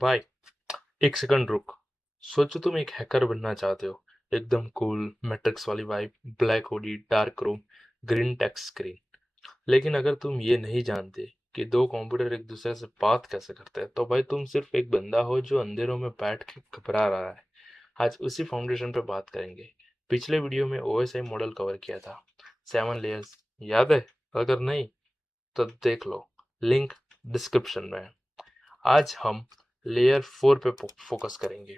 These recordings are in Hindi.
भाई, एक सेकंड रुक। सोचो तुम एक हैकर बनना चाहते हो। एकदम कूल, मैट्रिक्स वाली vibe, black hoodie, dark room, green text screen. लेकिन अगर तुम ये नहीं जानते कि दो कंप्यूटर एक दूसरे से बात कैसे करते हैं, तो भाई तुम सिर्फ एक बंदा हो जो अंधेरों में बैठ के घबरा रहा है। आज उसी फाउंडेशन पे बात करेंगे। पिछले वीडियो में ओएसआई मॉडल कवर किया था, 7 लेयर्स, याद है? अगर नहीं तो देख लो, लिंक डिस्क्रिप्शन में है। आज हम लेयर 4 पे फोकस करेंगे,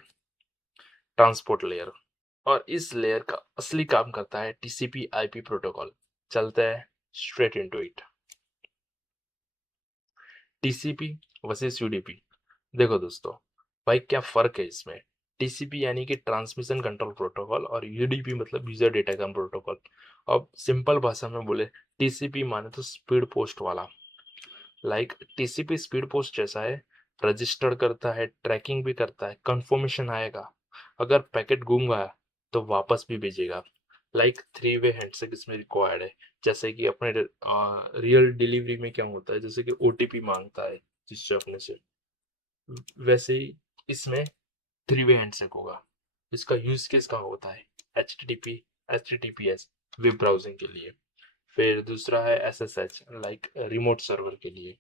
ट्रांसपोर्ट लेयर। और इस लेयर का असली काम करता है टीसीपी आईपी प्रोटोकॉल। चलते हैं straight into it. TCP versus UDP. देखो दोस्तों, भाई क्या फर्क है इसमें। टीसीपी यानी कि ट्रांसमिशन कंट्रोल प्रोटोकॉल और यूडीपी मतलब यूजर डेटा कम प्रोटोकॉल। अब सिंपल भाषा में बोले, टीसीपी माने तो स्पीड पोस्ट वाला। लाइक टीसीपी स्पीड पोस्ट जैसा है, रजिस्टर करता है, ट्रैकिंग भी करता है, कंफर्मेशन आएगा, अगर पैकेट गुम गया तो वापस भी भेजेगा। लाइक 3 वे हैंडशेक इसमें रिक्वायर्ड है। जैसे कि अपने रियल डिलीवरी में क्या होता है, जैसे कि ओटीपी मांगता है जिससे अपने से, वैसे ही इसमें 3 वे हैंडशेक होगा। इसका यूज केस कहाँ होता है? HTTP, HTTPS, वेब ब्राउजिंग के लिए। फिर दूसरा है SSH, लाइक रिमोट सर्वर के लिए।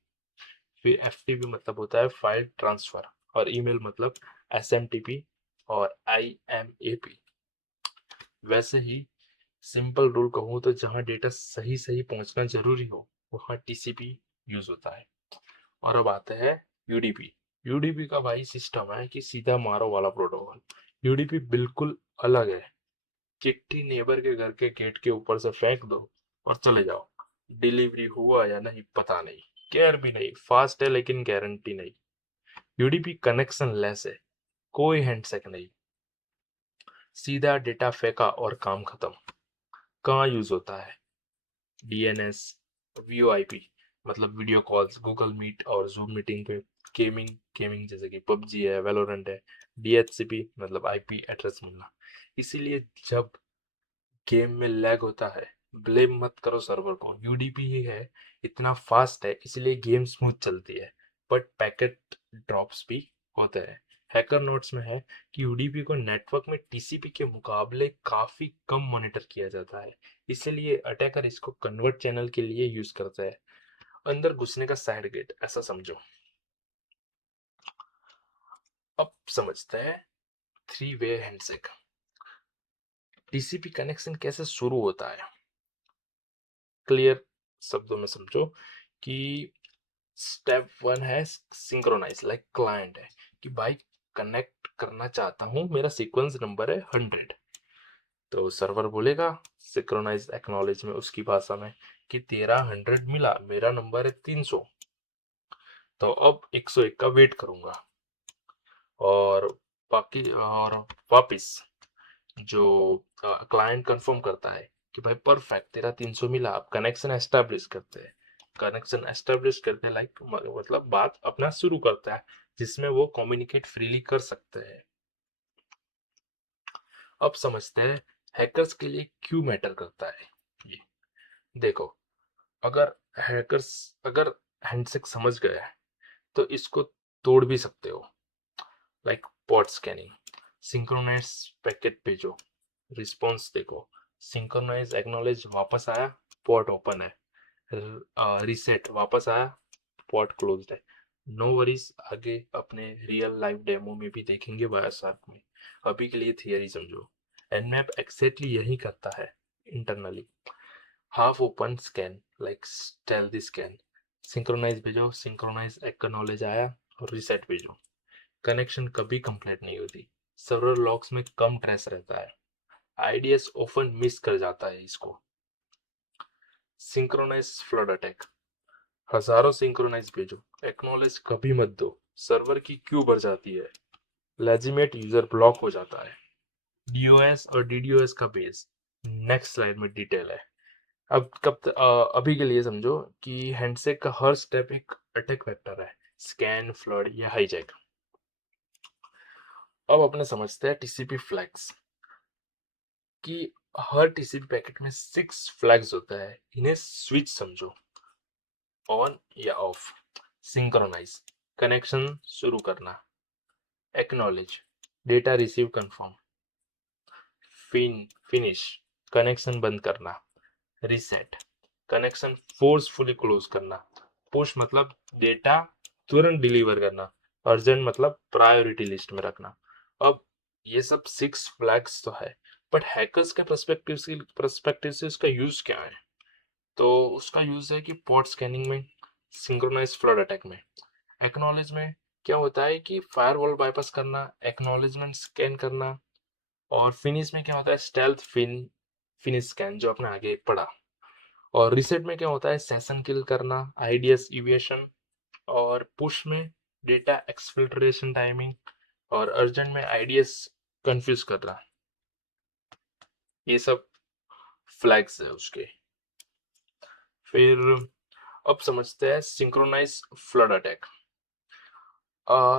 फिर FTP मतलब होता है फाइल ट्रांसफर, और ईमेल मतलब SMTP और IMAP। वैसे ही सिंपल रूल कहूँ तो जहाँ डेटा सही सही पहुँचना जरूरी हो, वहाँ TCP यूज होता है। और अब आते हैं यूडीपी। यूडीपी का भाई सिस्टम है कि सीधा मारो वाला प्रोटोकॉल। यूडीपी बिल्कुल अलग है। चिट्ठी नेबर के घर के गेट के ऊपर से फेंक दो और चले जाओ। डिलीवरी हुआ या नहीं पता नहीं, केयर भी नहीं, फास्ट है लेकिन गारंटी नहीं। यूडीपी कनेक्शन लेस है, कोई हैंडशेक नहीं, सीधा डेटा फेंका और काम खत्म। कहाँ यूज होता है? डीएनएस, वीओआईपी मतलब वीडियो कॉल्स, गूगल मीट और जूम मीटिंग पे। गेमिंग, जैसे कि पबजी है, वैलोरेंट है। डीएचसीपी मतलब आईपी एड्रेस मिलना। इसीलिए जब गेम में लैग होता है, ब्लेम मत करो सर्वर को, यूडीपी ही है। इतना फास्ट है इसलिए गेम स्मूथ चलती है। बट पैकेट ड्रॉप्स भी होते हैं। हैकर नोट्स में है कि यूडीपी को नेटवर्क में टीसीपी के मुकाबले काफी कम मॉनिटर किया जाता है। इसलिए अटैकर इसको कन्वर्ट चैनल के लिए यूज करता है, अंदर घुसने का साइड गेट ऐसा समझो। अब समझते हैं 3 वे हैंडशेक। टीसीपी कनेक्शन कैसे शुरू होता है, क्लियर शब्दों में समझो कि स्टेप 1 है सिंक्रोनाइज, लाइक क्लाइंट है कि भाई कनेक्ट करना चाहता हूँ, मेरा सीक्वेंस नंबर है 100। तो सर्वर बोलेगा सिंक्रोनाइज एक्नॉलेज में उसकी भाषा में कि तेरा 100 मिला, मेरा नंबर है 300। तो अब 101 का वेट करूंगा। और बाकी और वापिस जो क्लाइंट कंफर्म करता है कि भाई परफेक्ट, तेरा 300 मिला, आप कनेक्शन एस्टेब्लिश करते हैं। कनेक्शन एस्टेब्लिश करते हैं, लाइक मतलब बात अपना शुरू करता है, जिसमें वो कम्युनिकेट फ्रीली कर सकते हैं। अब समझते हैं हैकर्स के लिए क्यों मैटर करता है ये। देखो, अगर हैकर्स अगर हैंडशेक समझ गए हैं तो इसको तोड़ भी सकते हो। Like port scanning, synchronize packet भेजो, रिस्पॉन्स देखो, सिंक्रोनाइज एक्नॉलेज वापस आया, पॉट ओपन है, रीसेट वापस आया, पॉट क्लोज्ड है। नो वरीज, आगे अपने रियल लाइफ डेमो में भी देखेंगे वायरशार्क में। अभी के लिए थियरी समझो। एनमैप एक्जैक्टली यही करता है internally. Half open scan, like stealthy scan, synchronize भेजो, सिंक्रोनाइज एक्नॉलेज आया, और रीसेट भेजो। कनेक्शन कभी कंप्लीट नहीं होती, सर्वर लॉग्स में कम ट्रेस रहता है, आईडीएस ऑफन मिस कर जाता है इसको। सिंक्रोनाइज फ्लड अटैक, हजारों सिंक्रोनाइज भेजो, एक्नॉलेज कभी मत दो, सर्वर की क्यू बढ़ जाती है, लेजिमेट यूजर ब्लॉक हो जाता है। डीओएस और डीडीओएस का बेस नेक्स्ट स्लाइड में डिटेल है। अब अभी के लिए समझो कि हैंडशेक का हर स्टेप एक अटैक वेक्टर है, स्कैन, फ्लड या हाईजैक। अब अपने समझते हैं टीसीपी फ्लैग्स कि हर टीसीपी पैकेट में 6 फ्लैग्स होता है, इन्हें स्विच समझो। ऑन या ऑफ, सिंक्रोनाइज, कनेक्शन शुरू करना, acknowledge, data receive confirm, finish, connection बंद करना, रीसेट, कनेक्शन फोर्सफुली क्लोज करना, पुश मतलब डेटा तुरंत डिलीवर करना, अर्जेंट मतलब प्रायोरिटी लिस्ट में रखना। अब ये सब 6 फ्लैग्स तो है, बट हैकर्स के पर्सपेक्टिव से इसका यूज क्या है? तो उसका यूज है कि पोर्ट स्कैनिंग में, सिंक्रोनाइज फ्लड अटैक में, एक्नॉलेज में क्या होता है कि फायरवॉल बाईपास करना, एक्नॉलेजमेंट स्कैन करना, और फिनिश में क्या होता है स्टेल्थ फिनिश स्कैन जो आपने आगे पढ़ा, और रिसेट में क्या होता है सेशन किल करना, आईडीएस इवेशन, और पुश में डेटा एक्सफिल्ट्रेशन टाइमिंग, और अर्जेंट में आईडीएस कंफ्यूज करना। ये सब फ्लैग्स है उसके। फिर अब समझते हैं सिंक्रोनाइज फ्लड अटैक।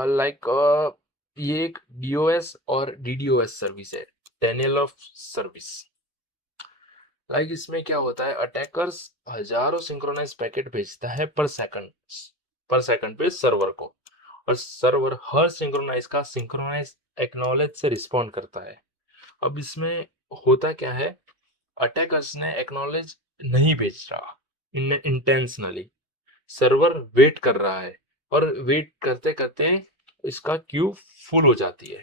लाइक ये एक डीओएस और डीडीओएस सर्विस है, डेनियल ऑफ सर्विस। लाइक इसमें क्या होता है, अटैकर्स हजारों सिंक्रोनाइज पैकेट भेजता है पर सेकंड पे सर्वर को, और सर्वर हर सिंक्रोनाइज का सिंक्रोनाइज एक्नॉलेज से रिस्पॉन्ड करता है। अब इसमें होता क्या है, अटैकर्स ने एक्नॉलेज नहीं भेज रहा इंटेंशनली, सर्वर वेट कर रहा है, और वेट करते करते इसका क्यू फुल हो जाती है,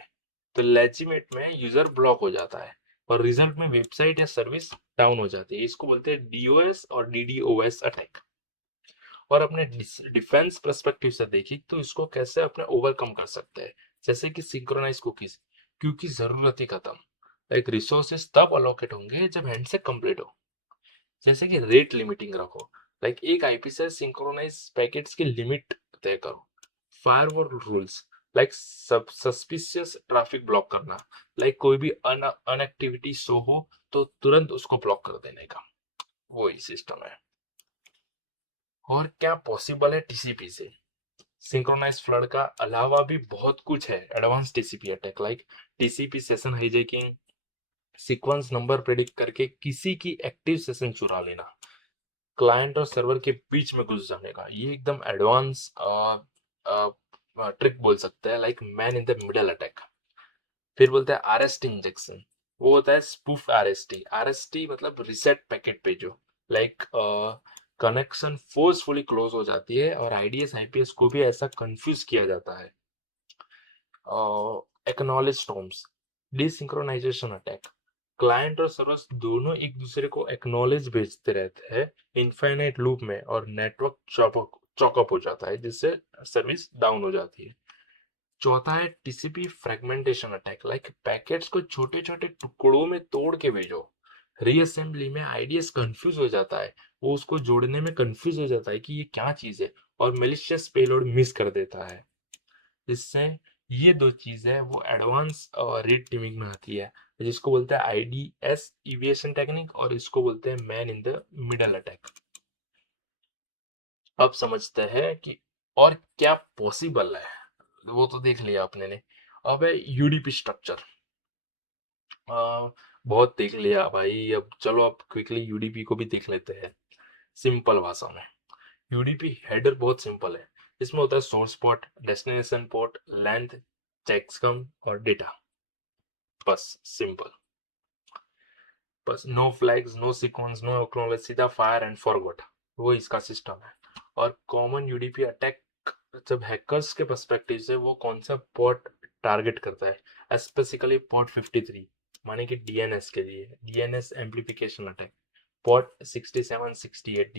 तो लेजिमेट में यूजर ब्लॉक हो जाता है, और रिजल्ट में वेबसाइट या सर्विस डाउन हो जाती है। इसको बोलते हैं डीओएस और डीडीओएस अटैक। और अपने डिफेंस पर्सपेक्टिव से देखिए तो इसको कैसे अपने ओवरकम कर सकते हैं, जैसे कि सिंक्रोनाइज कुकीज, क्योंकि जरूरत ही खत्म, लाइक रिसोर्सेज तब अलोकेट होंगे जब हैंडशेक कंप्लीट हो। जैसे कि रेट लिमिटिंग रखो, लाइक एक आईपी से सिंक्रोनाइज पैकेट्स की लिमिट तय करो। फायरवॉल रूल्स, लाइक सब सस्पिशियस ट्रैफिक ब्लॉक करना, लाइक कोई भी अनएक्टिविटी शो हो तो तुरंत उसको ब्लॉक कर देने का, वही सिस्टम है। और क्या पॉसिबल है टीसीपी से? सिंक्रोनाइज फ्लड का अलावा भी बहुत कुछ है advance TCP attack, like TCP session hijacking, sequence number predict करके किसी की एक्टिव सेशन चुरा लेना, क्लाइंट और सर्वर के बीच में घुस जाने का, ये एकदम एडवांस ट्रिक बोल सकते हैं, like man in the middle attack. फिर बोलते हैं आरएसटी इंजेक्शन, वो होता है स्पूफ आरएसटी। आरएसटी मतलब रिसेट पैकेट पे जो, लाइक कनेक्शन फोर्सफुली क्लोज हो जाती है, और आईडीएस आईपीएस को भी ऐसा कंफ्यूज किया जाता है। एक्नॉलेज स्टॉर्म्स, डिसिंक्रोनाइजेशन अटैक, क्लाइंट और सर्वर्स दोनों एक दूसरे को एक्नॉलेज भेजते रहते हैं इनफाइनाइट लूप में, और नेटवर्क चॉकअप हो जाता है, जिससे सर्विस डाउन हो जाती है। चौथा है TCP fragmentation attack, like packets को छोटे छोटे टुकड़ों में तोड़ के भेजो, रीअसेंबली में आईडीएस कंफ्यूज हो जाता है, वो उसको जोड़ने में कंफ्यूज हो जाता है कि ये क्या चीज है, और मेलिशियस पेलोड मिस कर देता है। इससे ये दो चीजें वो एडवांस रेट टीमिंग में आती है, जिसको बोलते हैं आईडीएस इविएशन टेक्निक, और इसको बोलते हैं man in the middle attack. अब समझते हैं कि और क्या पॉसिबल है, वो तो देख लिया आपने ने। अब है यूडीपी स्ट्रक्चर। बहुत देख लिया भाई, अब चलो अब क्विकली यूडीपी को भी देख लेते हैं सिंपल भाषा में। यूडीपी हेडर बहुत सिंपल है, इसमें होता है source port, destination port, length, checksum और डेटा, बस सिंपल। बस no flags, no sequence, no acknowledge, सीधा फायर एंड फॉरगॉट, वो इसका सिस्टम है। और कॉमन यूडीपी अटैक जब हैकर्स के पर्सपेक्टिव से वो कौन सा पोर्ट टारगेट करता है, स्पेसिफिकली पोर्ट 53, माने कि डीएनएस के लिए, DNS amplification attack, port 67 68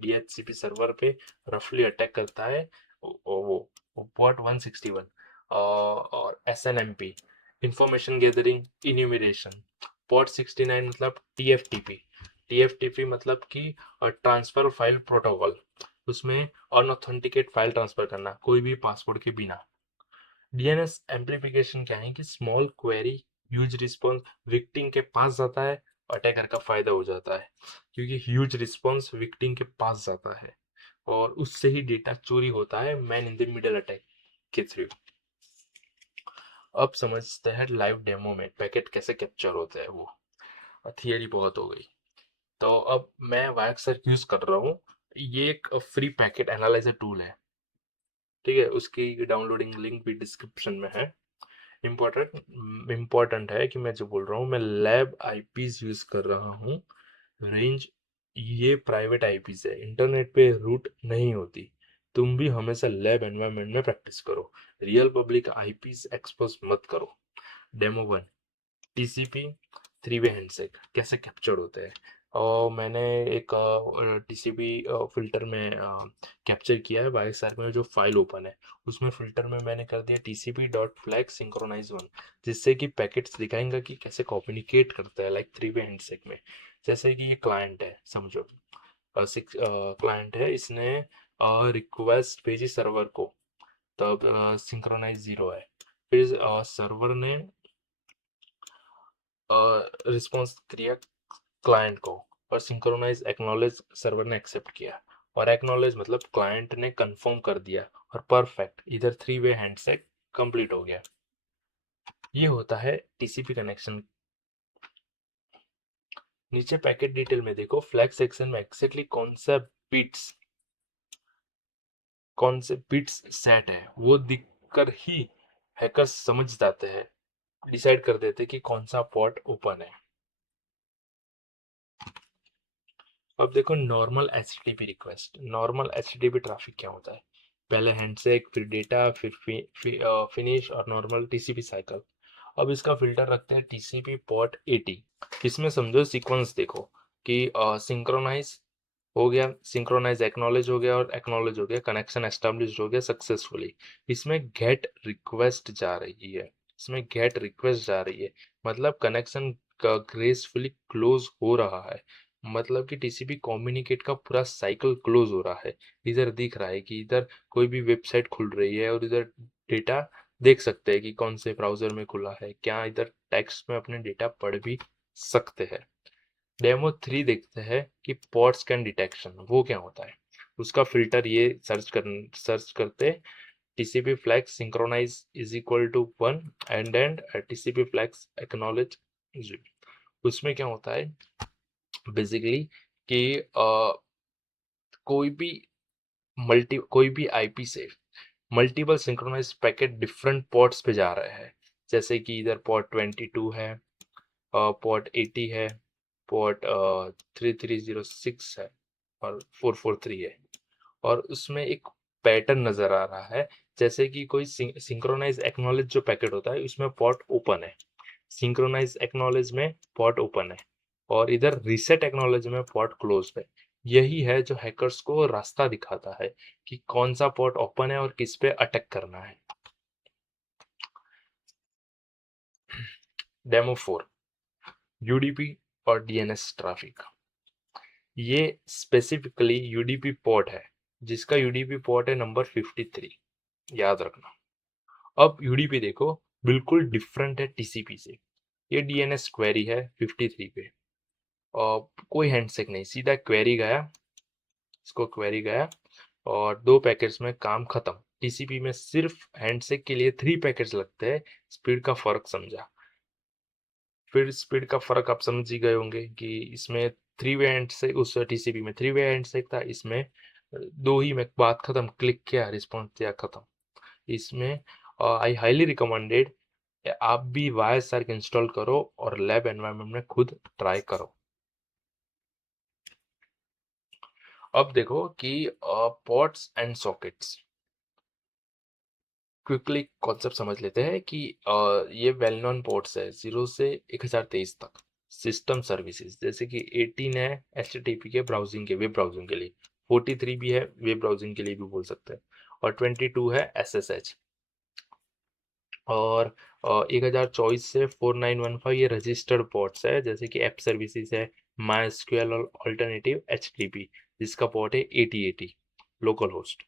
DHCP server पे रफली अटैक करता है वो पोर्ट 161, और SNMP information gathering enumeration, port 69 मतलब टीएफटीपी, टीएफटीपी मतलब कि ट्रांसफर फाइल प्रोटोकॉल, उसमें अनऑथेंटिकेट फाइल ट्रांसफर करना कोई भी पासवर्ड के बिना। डीएनएस एम्प्लीफिकेशन क्या है कि small query huge response victim के पास जाता है, अटैकर का फायदा हो जाता है, क्योंकि ह्यूज रिस्पॉन्स विक्टिम के पास जाता है, और उससे ही डेटा चोरी होता है man in the middle attack के थ्रू। अब समझते हैं लाइव डेमो में पैकेट कैसे कैप्चर होते हैं, वो थियरी बहुत हो गई। तो अब मैं वायक्सर यूज कर रहा हूँ, ये एक फ्री पैकेट एनालाइजर टूल है। ठीक है, उसकी डाउनलोडिंग लिंक भी डिस्क्रिप्शन में है। इम्पोर्टेंट है कि मैं जो बोल रहा हूँ, मैं लैब आईपीज यूज कर रहा हूँ। रेंज ये प्राइवेट आईपीज है, इंटरनेट पे रूट नहीं होती। तुम भी हमेशा लैब एनवायरनमेंट में प्रैक्टिस करो, रियल पब्लिक आईपीज एक्सपोज मत करो। Demo 1, TCP three way handshake कैसे कैप्चर्ड होते हैं। और मैंने एक टीसीपी फिल्टर में कैप्चर किया है। वाईएसआर में जो फाइल ओपन है, उसमें फिल्टर में मैंने कर दिया TCP dot flag synchronize one, जिससे कि पैकेट्स दिखाएंगे कि कैसे कम्युनिकेट करता है लाइक थ्री वे हैंडशेक में। जैसे कि ये क्लाइंट है, समझो क्लाइंट है, इसने रिक्वेस्ट भेजी सर्वर को, तब सिंक्रोनाइज जीरो है। फिर सर्वर ने रिस्पॉन्स किया क्लाइंट को, और सिंक्रोनाइज एक्नॉलेज सर्वर ने एक्सेप्ट किया, और एक्नॉलेज मतलब क्लाइंट ने कंफर्म कर दिया, और परफेक्ट इधर थ्री वे हैंडशेक कंप्लीट हो गया। ये होता है टीसीपी कनेक्शन। नीचे पैकेट डिटेल में देखो, फ्लैग सेक्शन में एक्जैक्टली कौन से बिट्स सेट है वो दिखकर ही हैकर्स समझ जाते हैं, डिसाइड कर देते हैं कि कौन सा पोर्ट ओपन है। अब देखो normal HTTP request, normal HTTP traffic क्या होता है। पहले हैंडशेक, फिर डेटा, फिर फिनिश और नॉर्मल टीसीपी साइकिल। अब इसका फिल्टर रखते हैं टीसीपी पोर्ट 80। इसमें समझो सीक्वेंस देखो कि सिंक्रोनाइज हो गया, सिंक्रोनाइज एक्नॉलेज हो गया, और एक्नॉलेज हो गया, कनेक्शन एस्टेब्लिश हो गया सक्सेसफुली। इसमें गेट रिक्वेस्ट जा रही है, इसमें गेट रिक्वेस्ट जा रही है, मतलब कनेक्शन का ग्रेसफुली क्लोज हो रहा है, मतलब कि टीसीपी कम्युनिकेट का पूरा साइकिल क्लोज हो रहा है। इधर दिख रहा है कि इधर कोई भी वेबसाइट खुल रही है, और इधर डेटा देख सकते हैं कि कौन से ब्राउजर में खुला है, क्या इधर टेक्स्ट में अपने डेटा पढ़ भी सकते हैं। डेमो 3 देखते हैं कि पॉट स्कैन डिटेक्शन वो क्या होता है। उसका फिल्टर ये सर्च करते, TCP flags synchronize is equal to 1 and TCP flags acknowledge 0। उसमें क्या होता है बेसिकली कि कोई भी कोई भी आईपी से multiple synchronize packet different ports पे जा रहे हैं। जैसे कि इधर पोर्ट 22 है, पोर्ट 80 है, पोर्ट 3306 है, और 443 है, और उसमें एक पैटर्न नजर आ रहा है। जैसे कि कोई सिंक्रोनाइज एक्नॉलेज जो पैकेट होता है उसमें पोर्ट ओपन है, सिंक्रोनाइज एक्नॉलेज में पोर्ट ओपन है, और इधर रीसेट एक्नॉलेज में पोर्ट क्लोज है। यही है जो हैकर्स को रास्ता दिखाता है कि कौन सा पोर्ट ओपन है और किस पे अटैक करना है। डेमो 4, यूडीपी और डीएनएस ट्रैफिक। ये स्पेसिफिकली यूडीपी पोर्ट है, जिसका यूडीपी पोर्ट है नंबर 53, याद रखना। अब यूडीपी देखो बिल्कुल डिफरेंट है टीसीपी से। ये डीएनएस क्वेरी है 53 पे, और कोई हैंडशेक नहीं, सीधा क्वेरी गया, इसको क्वेरी गया, और 2 पैकेट्स में काम खत्म। टीसीपी में सिर्फ हैंडशेक के लिए 3 पैकेट्स लगते हैं। स्पीड का फर्क समझा। फिर स्पीड का फर्क आप समझ ही गए होंगे कि इसमें थ्री वे हैंडशेक, उस टीसीपी में थ्री वे हैंडशेक था, इसमें दो ही में बात खत्म, क्लिक किया, रिस्पॉन्स दिया, खत्म। इसमें आई हाईली रिकमेंडेड आप भी वाईएसआर इंस्टॉल करो और लैब एनवायरनमेंट में खुद ट्राई करो। अब देखो कि ports and sockets, quickly concept समझ लेते हैं कि ये वेल नोन पोर्ट्स है 0 से 1023 तक। सिस्टम सर्विसेज जैसे कि 18 है एचटीटीपी के ब्राउजिंग के, वेब ब्राउजिंग के लिए। 43 भी है, वेब ब्राउजिंग के लिए भी बोल सकते हैं। और 22 है एसएसएच। और 1024 से 4915 ये रजिस्टर्ड पोर्ट्स है, जैसे कि ऐप सर्विसेज है, माई एसक्यूएल और अल्टरनेटिव एचटीटीपी, जिसका पोर्ट है 8080 लोकल होस्ट।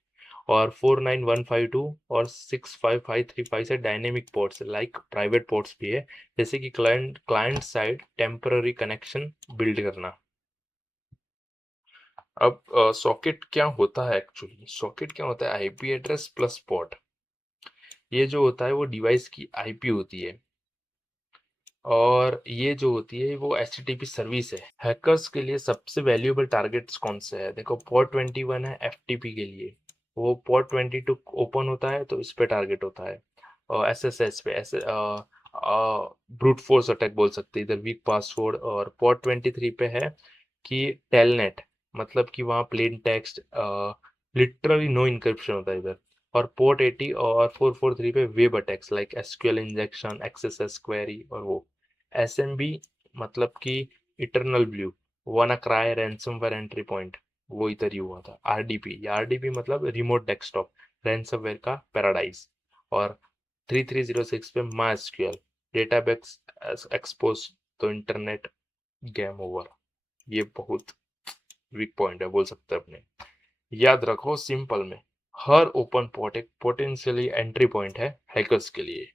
और 49152 और 65535 से dynamic ports like private ports भी है, जैसे कि client side temporary connection build करना। अब सॉकेट क्या होता है एक्चुअली, सॉकेट क्या होता है, आईपी एड्रेस प्लस पोर्ट। ये जो होता है वो डिवाइस की आईपी होती है, और ये जो होती है वो एचटीटीपी सर्विस है। हैकर्स के लिए सबसे वैल्यूएबल टारगेट्स कौन से है, देखो पोर्ट 21 है एफटीपी के लिए, वो पोर्ट 22 ओपन होता है तो इस पे टारगेट होता है, और एसएसएच पे ऐसे ब्रूट फोर्स अटैक बोल सकते हैं इधर, वीक पासवर्ड। और पोर्ट 23 पे है कि टेलनेट, मतलब कि वहाँ plain text, literally no encryption होता है इधर। और पोर्ट 80 और 443 पे web attacks like SQL injection, XSS query, और वो एसएमबी मतलब कि eternal blue, wanna cry ransomware entry point, वो इधर ही हुआ था। आरडीपी, आरडीपी मतलब रिमोट डेस्कटॉप रैंसमवेयर का पैराडाइज। और 3306 पे माइस्क्यूएल डेटाबेस एक्सपोज, तो इंटरनेट गेम ओवर। ये बहुत वीक पॉइंट है बोल सकते हैं अपने। याद रखो सिंपल में, हर ओपन पोर्ट एक पोटेंशियली एंट्री पॉइंट है हैकर्स के लिए।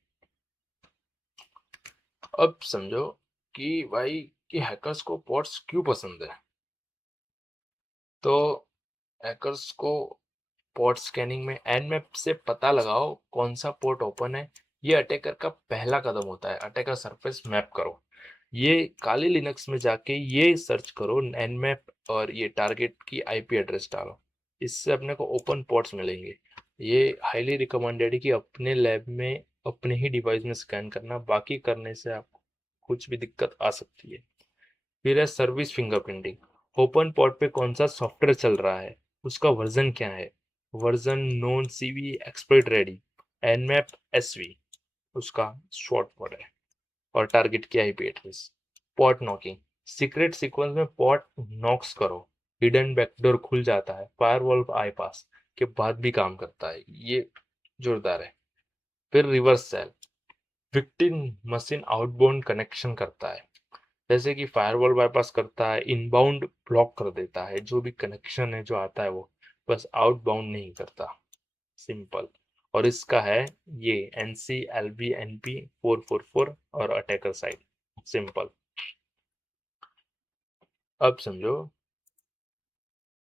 अब समझो कि भाई कि हैकर्स को पोर्ट्स क्यों पसंद है। तो हैकर्स को पोर्ट स्कैनिंग में एनमैप से पता लगाओ कौन सा पोर्ट ओपन है। ये अटैकर का पहला कदम होता है, अटैकर सरफेस मैप करो। ये काली लिनक्स में जाके ये सर्च करो एनमैप, और ये टारगेट की आईपी एड्रेस डालो, इससे अपने को ओपन पोर्ट्स मिलेंगे। ये हाईली रिकमेंडेड है कि अपने लैब में अपने ही डिवाइस में स्कैन करना, बाकी करने से आपको कुछ भी दिक्कत आ सकती है। फिर है सर्विस फिंगरप्रिंटिंग। ओपन पोर्ट पे कौन सा सॉफ्टवेयर चल रहा है, उसका वर्जन क्या है, version known CV expert ready, nmap SV उसका शॉर्ट फॉर है, और टारगेट की IP address. Port knocking, secret sequence में पॉट नॉक्स करो, हिडन बैकडोर खुल जाता है, फायरवॉल बाईपास के बाद भी काम करता है, ये जोरदार है। फिर reverse shell, victim machine outbound connection करता है, जैसे कि फायरवॉल बाईपास करता है, इनबाउंड ब्लॉक कर देता है, जो भी कनेक्शन है जो आता है वो, बस आउटबाउंड नहीं करता। सिंपल। और इसका है ये NCLB-NP 444 और अटैकर साइड। सिंपल। अब समझो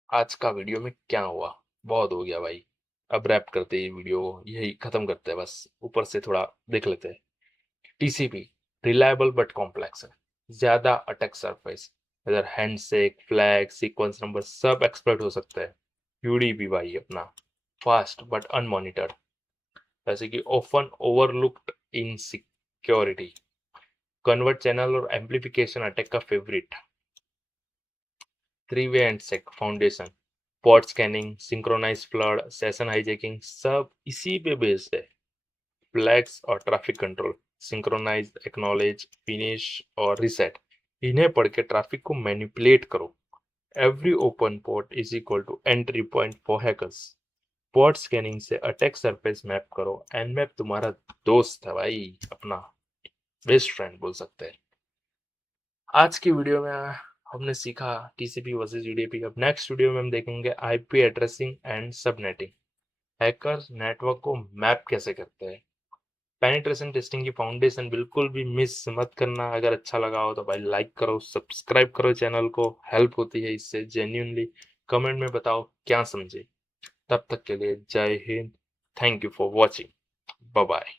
आज का वीडियो में क्या हुआ। बहुत हो गया भाई, अब रैप करते हैं ये वीडियो, यही खत्म करते हैं बस। ऊपर से थोड़ा देख लेते हैं। टीसीपी रिलायबल बट कॉम्प्लेक्स है, ज्यादा अटैक सरफेस, इधर हैंडशेक, फ्लैग, सीक्वेंस नंबर सब एक्सप्लॉइट हो सकता है। यूडीपी भाई अपना फास्ट बट अनमॉनिटर्ड, जैसे कि often overlooked in security, convert channel और एम्पलीफिकेशन अटैक का favourite. Three way handshake foundation, port scanning, synchronize flood, session hijacking सब इसी पे बेस्ड है। फ्लैग्स और traffic control, synchronize, acknowledge, finish और रिसेट, इन्हें पढ़ के ट्रैफिक को मैनिपुलेट करो। Every open port is equal to entry point for hackers. Port scanning से अटैक सरफेस मैप करो, एनमैप तुम्हारा दोस्त है भाई, अपना बेस्ट फ्रेंड बोल सकते हैं। आज की वीडियो में हमने सीखा टीसीपी वर्सेस यूडीपी। अब नेक्स्ट वीडियो में हम देखेंगे IP addressing and subnetting, hackers network को मैप कैसे करते हैं। पेनिट्रेशन टेस्टिंग की फाउंडेशन बिल्कुल भी मिस मत करना। अगर अच्छा लगा हो तो भाई लाइक करो, सब्सक्राइब करो चैनल को, हेल्प होती है इससे जेन्युइनली। कमेंट में बताओ क्या समझे। तब तक के लिए जय हिंद, thank you for watching, bye bye.